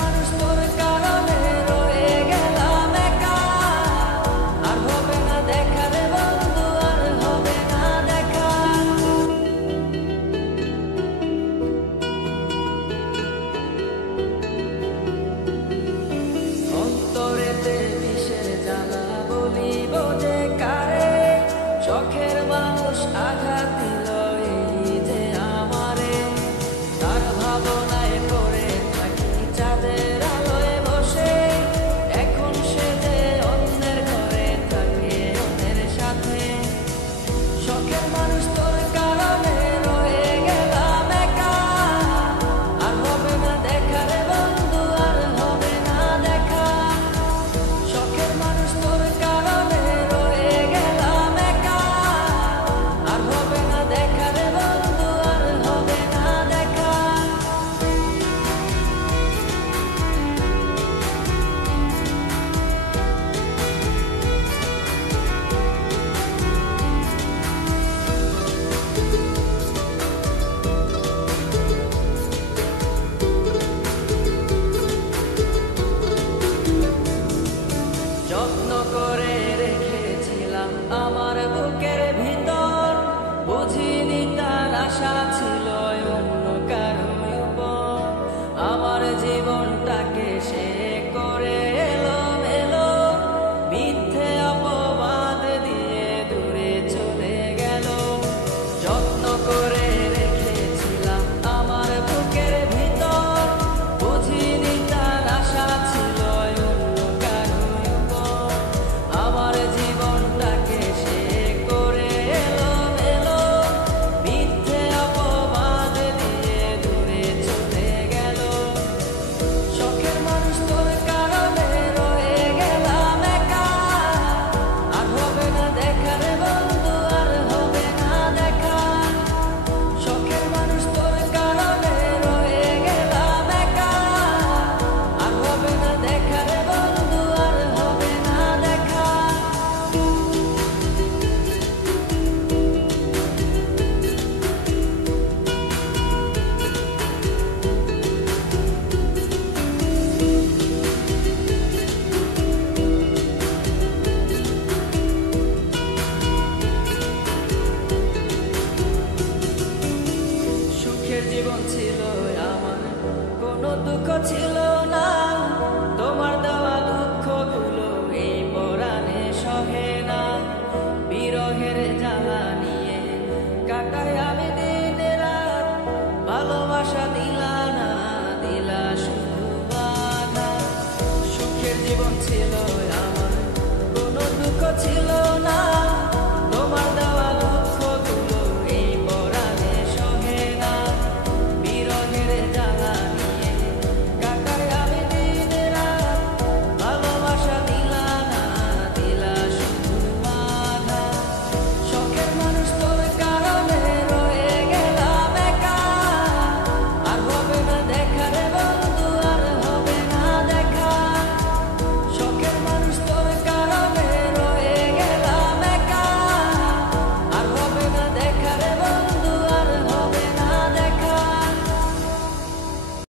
মানুষ তোর কারণে রয়ে গেলাম একা, আর হবে না দেখা রে বন্ধু, আর হবে না দেখা। অন্তরেতে বিষের জ্বালা বলিব যে কারে, চোখের মানুষ আঘাত দিল এই যে আমারে। তার ভাবনায় পড়ে থাকি চাঁদের আলোয় বসে, এখন সে যে অন্যের ঘরে থাকে অন্যের সাথে। শখের মানুষ তোর কারণে রয়ে গেলাম একা, আর হবে না দেখা রে বন্ধু, আর হবে না দেখা। শখের মানুষ তোর কারণে রয়ে গেলাম একা, আর হবে না দেখা রে বন্ধু, আর হবে না দেখা। যত্ন করে রেখেছিলাম আমার বুকের ভিতর, বুঝিনি তার আশা ছিল অন্য কারো উপর। আমার জীবনটাকে সে করে এলোমেলো, মিথ্যে অপবাদ দিয়ে দূরে চলে গেল। যত্ন করে রেখেছিলাম আমার বুকের ভিতর, বুঝিনি তার আশা ছিল অন্য কারো উপর। আমার জীবনটাকে সে করে এলোমেলো, মিথ্যে অপবাদ দিয়ে দূরে চলে গেল। শখের মানুষ তোর কারণে রয়ে গেলাম একা, আর হবে না দেখা রে বন্ধু, আর হবে না দেখা। শখের মানুষ তোর কারণে রয়ে গেলাম একা, আর হবে না দেখা রে বন্ধু, আর হবে না দেখা। সুখের জীবন ছিল আমার, কোনো দুঃখ ছিল